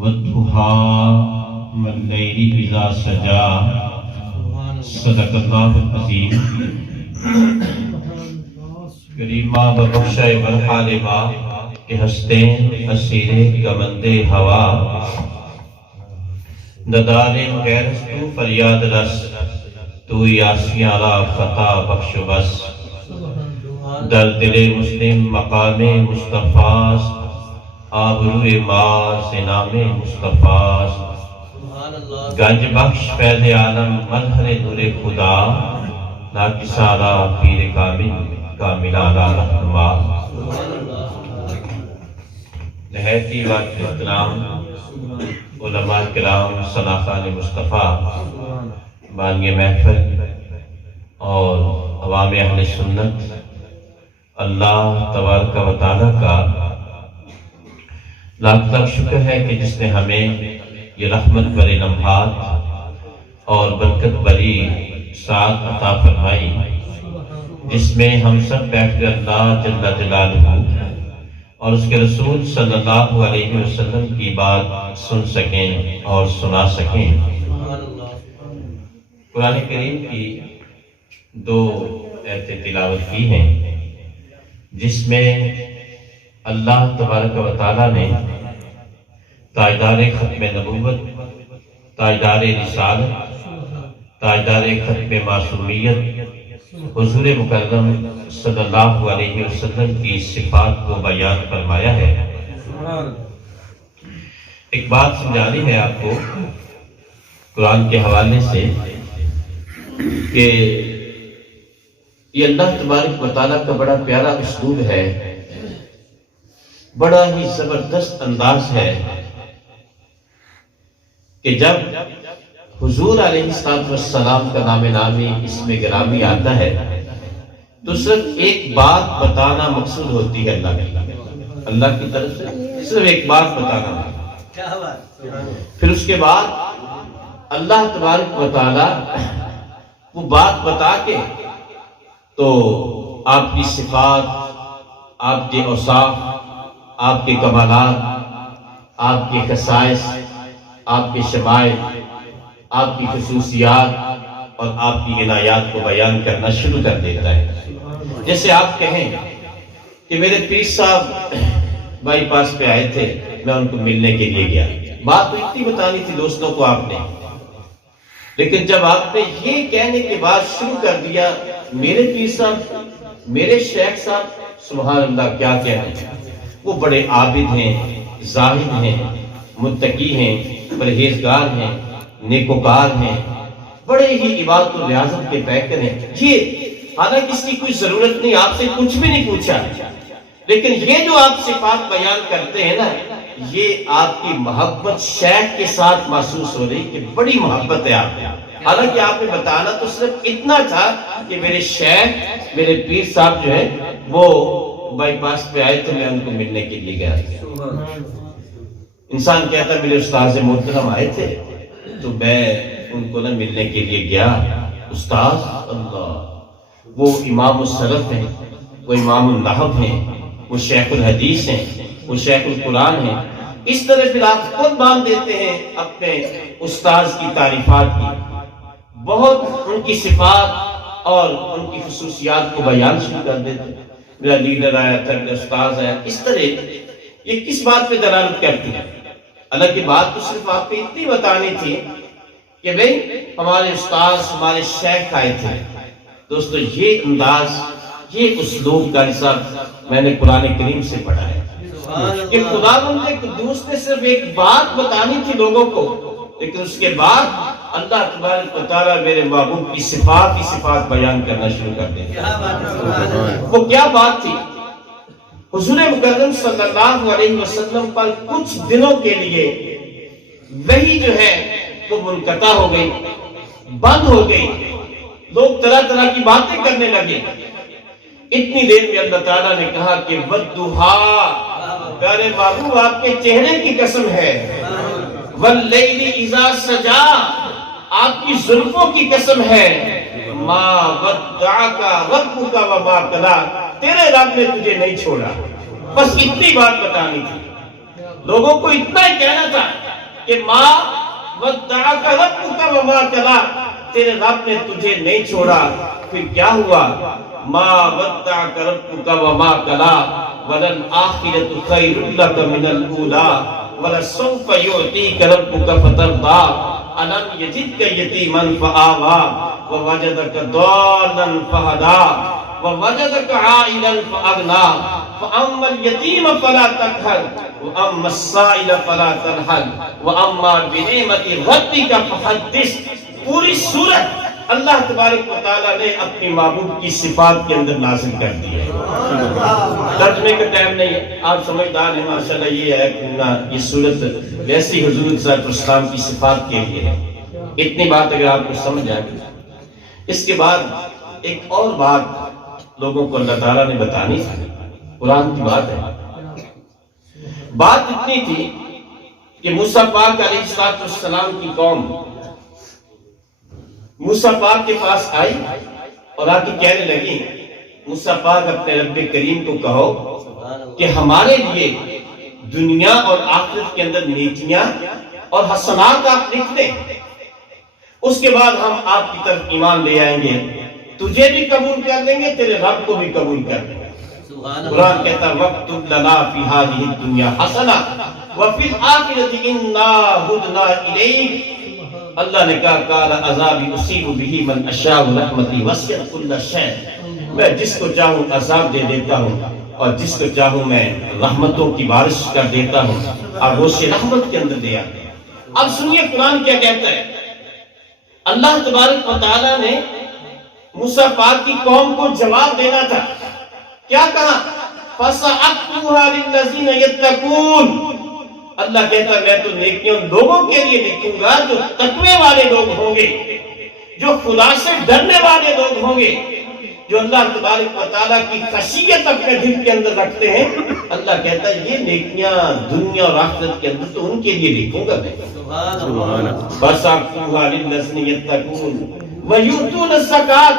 والضحى واللیل اذا سجا صدق اللہ العظیم۔ کریمہ ببخشۂ برحال با کہ ہستیں اسیرے گمندے ہوا، ندارے غیرس تو فریاد رس، تو یاسیاں را خطا بخش بس۔ در دل مسلم مقام مصطفیٰ، آبروئے ماں سے نام مصطفیٰ۔ گنج بخش فیض عالم مظہر نور خدا، ناکسارا پیر کاملانہ رہنما۔ نہایتی واقع احترام علماء کرام، سناخان مصطفیٰ، بانی محفل اور عوام اہل سنت، اللہ تبارک و تعالیٰ کا لاکھ لاکھ شکر ہے کہ جس نے ہمیں یہ رحمت بھرے لمحات اور برکت بھری ساعت عطا فرمائی، جس میں ہم سب بیٹھ کر اللہ جل جلالہ اور اس کے رسول صلی اللہ علیہ وسلم کی بات سن سکیں اور سنا سکیں۔ قرآن کریم کی دو آیتیں تلاوت کی ہیں، جس میں اللہ تبارک و تعالیٰ نے تاجدار ختم نبوت، تاجدار رسالت، تاجدار ختم معصومیت حضور مکرم صلی اللہ علیہ وسلم کی صفات کو بیان فرمایا ہے۔ ایک بات سمجھانی ہے آپ کو قرآن کے حوالے سے کہ یہ اللہ تبارک و تعالیٰ کا بڑا پیارا اسلوب ہے، بڑا ہی زبردست انداز ہے کہ جب حضور علیہ السلام کا نام نامی اسم گرامی آتا ہے تو صرف ایک بات بتانا مقصود ہوتی ہے اللہ کی طرف سے، صرف ایک بات بتانا۔ پھر اس کے بعد اللہ تبارک و تعالی وہ بات بتا کے تو آپ کی صفات، آپ کے اوصاف، آپ کے کمالات، آپ کے خصائص، آپ کے شمائل، آپ کی خصوصیات اور آپ کی عنایات کو بیان کرنا شروع کر دیتا ہے۔ جیسے آپ کہیں کہ میرے پیر صاحب بائی پاس پہ آئے تھے، میں ان کو ملنے کے لیے گیا۔ بات تو اتنی بتانی تھی دوستوں کو آپ نے، لیکن جب آپ نے یہ کہنے کے بعد شروع کر دیا میرے پیر صاحب، میرے شیخ صاحب، سبحان اللہ، کیا کہنے، وہ بڑے عابد ہیں، زاہد ہیں، متقی ہیں، پرہیزگار ہیں، نیکوکار ہیں، بڑے ہی عبادت و ریاضت کے پیکر ہیں۔ یہ حالانکہ اس کی کوئی ضرورت نہیں، آپ سے کچھ بھی نہیں پوچھا، لیکن یہ جو آپ صفات بیان کرتے ہیں نا، یہ آپ کی محبت شیخ کے ساتھ محسوس ہو رہی کہ بڑی محبت ہے آپ نے۔ حالانکہ آپ نے بتانا تو صرف اتنا تھا کہ میرے شیخ، میرے پیر صاحب جو ہے وہ بائی پاس پہ آئے تھے، میں ان کو ملنے کے لیے گیا تھا۔ انسان کہتا ہے میرے استاذ محترم آئے تھے تو میں ان کو نہ ملنے کے لیے گیا۔ استاذ اللہ، وہ امام السلف ہیں، وہ امام النحو ہیں، وہ شیخ الحدیث ہیں، وہ شیخ القرآن ہیں۔ اس طرح پھر آپ خود باندھ دیتے ہیں اپنے استاذ کی تعریفات کی، بہت ان کی صفات اور ان کی خصوصیات کو بیان شروع کر دیتے ہیں۔ میرا لیڈر آیا تھا، میرا استاذ آیا، اس طرح یہ کس بات پہ دلالت کرتی ہے؟ حالانکہ بات تو صرف آپ کو اتنی بتانی تھی کہ بھئی ہمارے استاذ، ہمارے شیخ آئے تھے۔ دوستو یہ انداز، یہ اسلوب کا حصہ میں نے قرآن کریم سے پڑھا ہے کہ خداوند قدوس نے صرف ایک بات بتانی تھی لوگوں کو، لیکن اس کے بعد اللہ تبارک و تعالیٰ میرے محبوب کی صفات بیان کرنا شروع کر دیں۔ وہ کیا بات تھی؟ حضور مکرم صلی اللہ علیہ وسلم پر کچھ دنوں کے لیے وحی جو ہے وہ منقطع ہو گئی، بند ہو گئی، لوگ طرح طرح کی باتیں کرنے لگے۔ اتنی دیر میں اللہ تعالیٰ نے کہا کہ وَالضُّحَىٰ، پیارے محبوب آپ کے چہرے کی قسم ہے، وَاللَّيْلِ اِذَا سَجَا، آپ کی زلفوں کی قسم ہے، مَا وَدَّعَكَ رَبُّكَ وَمَا قَلَىٰ، تیرے رب نے تجھے نہیں چھوڑا۔ بس اتنی بات بتانی تھی، لوگوں کو اتنا ہی کہنا تھا کہ ماں ودعک ربک وما قلی، تیرے رب نے تجھے نہیں چھوڑا، پھر کیا ہوا؟ ما ودعک ربک وما قلی وللآخرۃ خیر لک من الاولی ولسوف یعطیک ربک فترضی الم یجدک یتیما فآوی ووجدک ضالا فہدی ووجدک عائلا فأغنی فأما الیتیم فلا تقہر وأما السائل فلا تنہر وأما بنعمت ربک فحدث۔ پوری سورت اللہ تبارک و تعالیٰ نے اپنی معبود کی صفات کے اندر نازل کر دی ہے۔ ترجمے کا ٹائم نہیں ہے، آپ سمجھدار ہیں ماشاءاللہ۔ یہ ہے کہ یہ سورت ویسی حضور صلی اللہ علیہ وسلم کی صفات کے لیے ہے۔ اتنی بات اگر آپ کو سمجھ آئے، اس کے بعد ایک اور بات لوگوں کو اللہ تعالیٰ نے بتانی تھی، قرآن کی بات ہے۔ بات اتنی تھی کہ موسیٰ پاک علیہ السلام کی قوم موسیٰ پاک کے پاس آئی اور آ کے کہنے لگی، موسیٰ پاک اپنے رب کریم کو کہو کہ ہمارے لیے دنیا اور آخرت کے اندر نیکیاں اور حسنات آپ لکھ دیں، اس کے بعد ہم آپ کی طرف ایمان لے آئیں گے، تجھے بھی قبول کر لیں گے، تیرے رب کو بھی قبول کر لیں گے۔ قرآن کہتا وَاكْتُبْ لَنَا فِي هَذِهِ الدُّنْيَا حَسَنَةً وَفِي الْآخِرَةِ إِنَّا هُدْنَا إِلَيْكَ۔ اللہ نے کہا قال عذابی اصیب به من اشاء رحمتی وسعت کل شیء، میں جس کو چاہوں عذاب دے دیتا ہوں اور جس کو چاہوں میں رحمتوں کی بارش کر دیتا ہوں، اور وہ سے رحمت کے اندر دیا۔ اب سنیے قرآن کیا کہتا ہے۔ اللہ تبارک و تعالیٰ نے موسیٰ پاک کی قوم کو جواب دینا تھا، کیا کہا؟ فَسَأَكْتُبُهَا لِلَّذِينَ يَتَّقُونَ۔ اللہ کہتا ہے میں تو نیکیوں لوگوں کے لیے لکھوں گا جو تقوی والے لوگ ہوں گے، جو خدا سے ڈرنے والے لوگ ہوں گے، جو اللہ تبارک و تعالیٰ کی خشیت اپنے دل کے اندر رکھتے ہیں۔ اللہ کہتا ہے یہ نیکیاں دنیا اور آخرت کے اندر تو ان کے لیے لکھوں گا میں۔ فَسَأَكْتُبُهَا لِلَّذِينَ يَتَّقُونَ وَيُؤْتُونَ الزَّكَاةَ،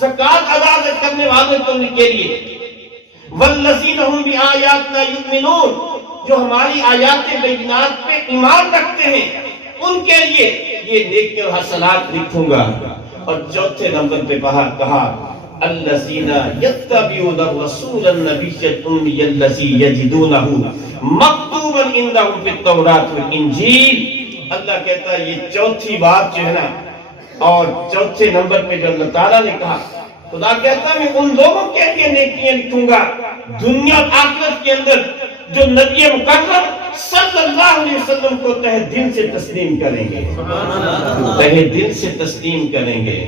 زکات ادا کرنے والوں کے لیے، وَالَّذِينَ هُمْ بِآيَاتِنَا يُؤْمِنُونَ، جو ہماری آیات بینات پہ ایمان رکھتے ہیں، ان کے لیے یہ نیکی اور حسنات لکھوں گا۔ اور چوتھے نمبر پہ کہا الذین یتبعون الرسول النبی الامی الذی یجدونہ مکتوبا عندہم فی التوراۃ والانجیل۔ اللہ کہتا ہے یہ چوتھی بات جو ہے نا، اور چوتھے نمبر پہ جو اللہ تعالیٰ نے کہا، خدا کہتا ہے میں ان لوگوں کے لیے نیکیاں لکھوں گا دنیا اور آخرت کے اندر جو نبی مکرم صلی اللہ علیہ وسلم کو تہ دل سے تسلیم کریں گے، تہ دل سے تسلیم کریں گے،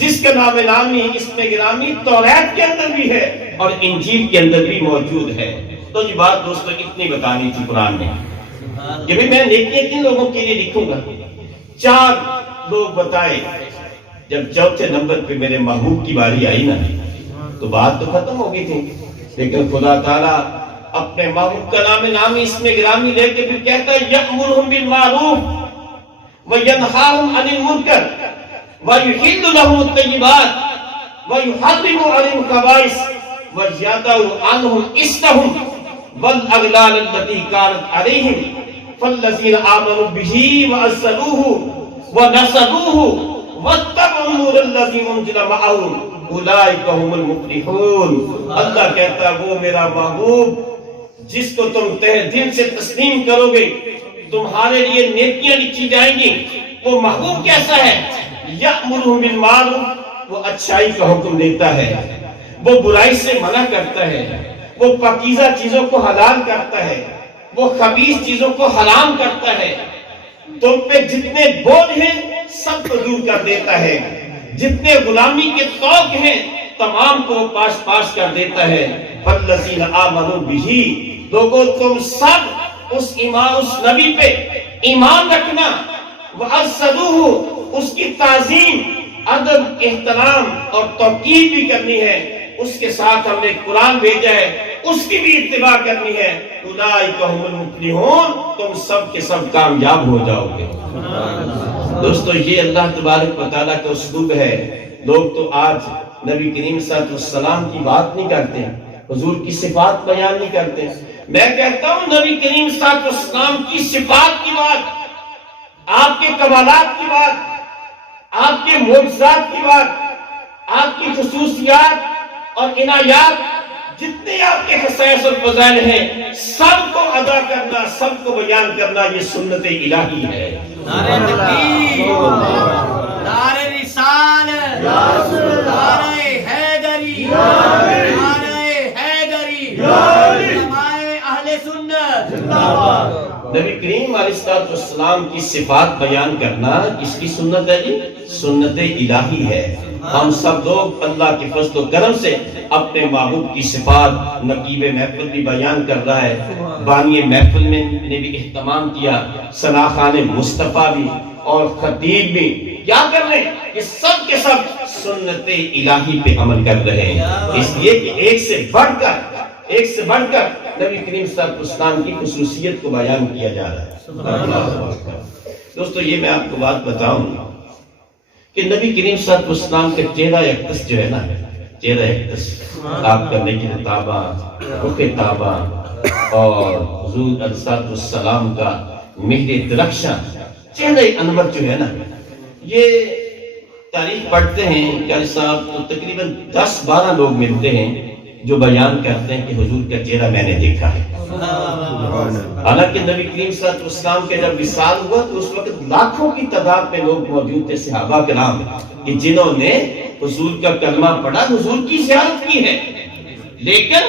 جس کا نام نامی اسم گرامی توریت کے اندر بھی ہے اور انجیل کے اندر بھی موجود ہے۔ تو یہ بات دوستو اتنی بتانی تھی قرآن نے کہ میں نیکیاں کن لوگوں کے لیے لکھوں گا۔ 4 لوگ بتائے۔ جب چوتھے نمبر پہ میرے محبوب کی باری آئی نا تو بات تو ختم ہو گئی تھی، لیکن خدا تعالیٰ اپنے محبوب کا نام نامی اسم گرامی لے کے پھر کہتا ہے یأمرہم بالمعروف وینہاہم عن المنکر ویحل لہم الطیبات ویحرم علیہم الخبائث ویضع عنہم اصرہم والاغلال التي كانت علیہم فالذین آمنوا بہ وعزروہ ونصروہ واتبعوا النور الذی انزل معہ اولئک هم المفلحون۔ اللہ کہتا ہے وہ میرا محبوب جس کو تم تہ دل سے تسلیم کرو گے، تمہارے لیے نیکیاں لکھی جائیں گی۔ وہ محبوب کیسا ہے؟ یأمرہم بالمعروف، وہ اچھائی کا حکم دیتا ہے، وہ برائی سے منع کرتا ہے، وہ پاکیزہ چیزوں کو حلال کرتا ہے، وہ خبیث چیزوں کو حرام کرتا ہے، تم پہ جتنے بوجھ ہیں سب کو دور کر دیتا ہے، جتنے غلامی کے توق ہیں تمام کو پاس پاس کر دیتا ہے۔ فالذین آمنوا بہ، لوگوں تم سب اس نبی پہ ایمان رکھنا، وعزروہ، اس کی تعظیم، ادب، احترام اور توقیر بھی کرنی ہے۔ اس کے ساتھ ہم نے قرآن بھیجا ہے، اس کی بھی اتباع کرنی ہے۔ اولئک هم المفلحون، تم سب کے سب کامیاب ہو جاؤ گے۔ دوستو یہ اللہ تبارک و تعالیٰ کا اسلوب ہے۔ لوگ تو آج نبی کریم صلی اللہ علیہ وسلم کی بات نہیں کرتے، حضور کی صفات بیان نہیں کرتے۔ میں کہتا ہوں نبی کریم صلی اللہ علیہ وسلم کی صفات کی بات آپ کے کمالات کی بات، آپ کے معجزات کی بات، آپ کی خصوصیات اور عنایات، جتنے آپ کے خصائص اور فضائل ہیں، سب کو ادا کرنا، سب کو بیان کرنا، یہ سنت الہی ہے۔ نعرہ تکبیر، نعرہ رسالت، نعرہ حیدری، نعرہ حیدری، علماء اہل سنت۔ نبی کریم علیہ السلام کی صفات بیان کرنا اس کی سنت ہے جی، سنت الہی ہے۔ ہم سب لوگ اللہ کے فضل و کرم سے اپنے محبوب کی صفات، نقیب محفل بھی بیان کر رہا ہے، بانی محفل میں نے بھی اہتمام کیا، سناخان مصطفیٰ بھی اور خطیب بھی کیا کر رہے ہیں؟ یہ سب کے سب سنت الہی پہ عمل کر رہے ہیں، اس لیے کہ ایک سے بڑھ کر نبی کریم صلی اللہ علیہ وسلم کی خصوصیت کو بیان کیا جا رہا ہے۔ دوستو یہ میں آپ کو بات بتاؤں کہ نبی کریم صلی اللہ علیہ وسلم کا چہرہ اقدس جو ہے نا، چہرہ اقدس، آپ کا نجر تابہ، رخ تابہ اور حضور علیہ السلام کا مہر درخشاں چہرہ انور جو ہے نا، یہ تاریخ پڑھتے ہیں کہ صاحب تو تقریباً 10-12 لوگ ملتے ہیں جو بیان کرتے ہیں کہ حضور کا چہرہ میں نے دیکھا ہے۔ حالانکہ نبی کریم صلی اللہ علیہ وسلم کے جب وصال ہوا تو اس وقت لاکھوں کی تعداد میں لوگ موجود تھے، صحابہ کرام، کہ جنہوں نے حضور کا کلمہ پڑھا، حضور کی زیارت کی ہے، لیکن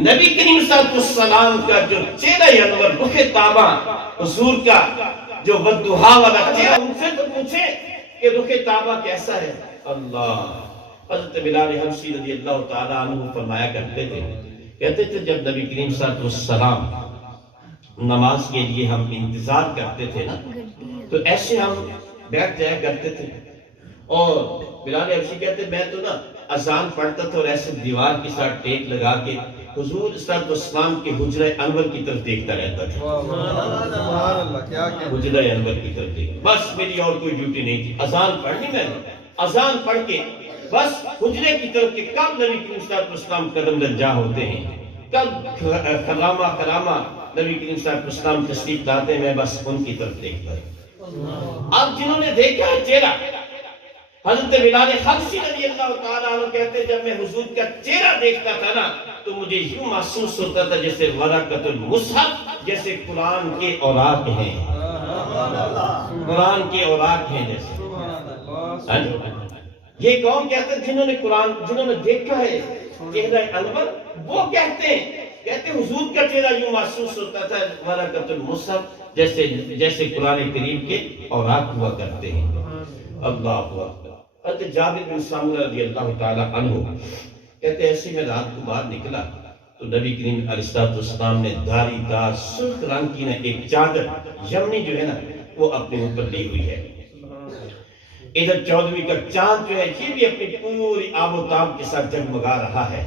نبی کریم صلی اللہ علیہ وسلم کا جو چہرہ انور، رخ تابہ، حضور کا جو والضحیٰ والا چہرہ، ان سے تو پوچھے کہ رخ تابہ کیسا ہے؟ اللہ، حضرت بلال حبشی رضی اللہ تعالیٰ عنہ فرمایا کرتے تھے، کہتے تھے جب نبی کریم صلی اللہ علیہ وسلم نماز کے لیے ہم انتظار کرتے تھے نا، تو ایسے ہم بیٹھ جایا کرتے تھے، اور بلال حبشی کہتے میں تو نا اذان پڑھتا تھا اور ایسے دیوار کے ساتھ ٹیک لگا کے حضور صلی اللہ علیہ وسلم کے حجرہ انور کی طرف دیکھتا رہتا تھا، حجرہ انور کی طرف دیکھتا، بس میری اور کوئی ڈیوٹی نہیں تھی، اذان پڑھنی میں نے، اذان پڑھ کے بس حجرے کی طرف کہ کب نبی کریم صلی اللہ علیہ وسلم قدم رجا ہوتے ہیں، کب خلامہ نبی کریم صلی اللہ علیہ وسلم تشریف لاتے ہیں، میں بس ان کی طرف دیکھتا ہوں۔ اب جنہوں نے دیکھا ہے چہرہ، حضرت بلال حبشی رضی اللہ تعالیٰ عنہ کہتے ہیں جب میں حضور کا چہرہ دیکھتا تھا نا تو مجھے یوں محسوس ہوتا تھا جیسے ورقۃ المصحف، جیسے قرآن کے اوراق ہیں، قرآن کے اوراق ہیں جیسے۔ یہ کون کہتے ہیں؟ جنہوں نے دیکھا ہے چہرہ انور، وہ کہتے ہیں حضور کا چہرہ یوں محسوس ہوتا تھا ورقۃ المصحف، جیسے قرآن کریم کے اوراق ہوا کرتے ہیں۔ اللہ اکبر۔ حضرت جابر بن سمرہ رضی اللہ تعالیٰ عنہ کہتے ایسے میں رات کو باہر نکلا تو نبی کریم علیہ السلام نے دھاری دار سرخ رنگ کی نا ایک چادر یمنی جو ہے نا وہ اپنے اوپر لی ہوئی ہے، ادھر 14ویں کا چاند جو ہے یہ بھی اپنی پوری آب و تاب کے ساتھ جگمگا رہا ہے۔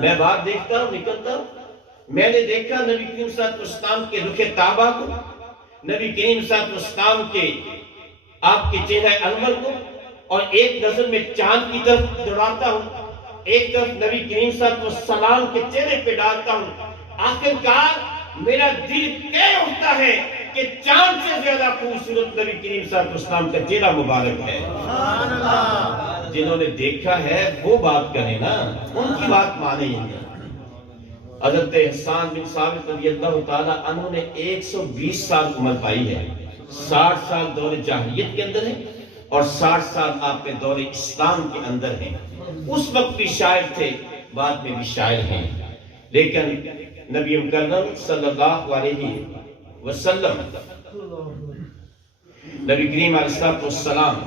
میں باہر دیکھتا ہوں، نکلتا ہوں، میں نے دیکھا نبی کریم صلی اللہ علیہ وسلم کے رخ تابہ کو، نبی کریم صلی اللہ علیہ وسلم کے آپ کے چہرہ انور کو، اور ایک نظر میں چاند کی طرف دوڑاتا ہوں، ایک طرف نبی کریم صلی اللہ علیہ وسلم کے چہرے پہ ڈالتا ہوں، آخرکار میرا دل کہہ اٹھتا ہے کہ چاند سے زیادہ خوبصورت نبی کریم صلی اللہ علیہ وسلم کا چہرہ مبارک ہے۔ جنہوں نے دیکھا ہے وہ بات کریں نا، ان کی بات مانیں۔ حضرت حسان بن ثابت رضی اللہ تعالیٰ عنہ نے 120 سال عمر پائی ہے، 60 سال دور جاہلیت کے اندر ہے اور 60 سال آپ کے دور اسلام کے اندر ہیں۔ اس وقت بھی شاعر تھے، بعد میں بھی شاعر ہیں، لیکن نبی مکرم صلی اللہ علیہ وسلم، نبی کریم علیہ السلام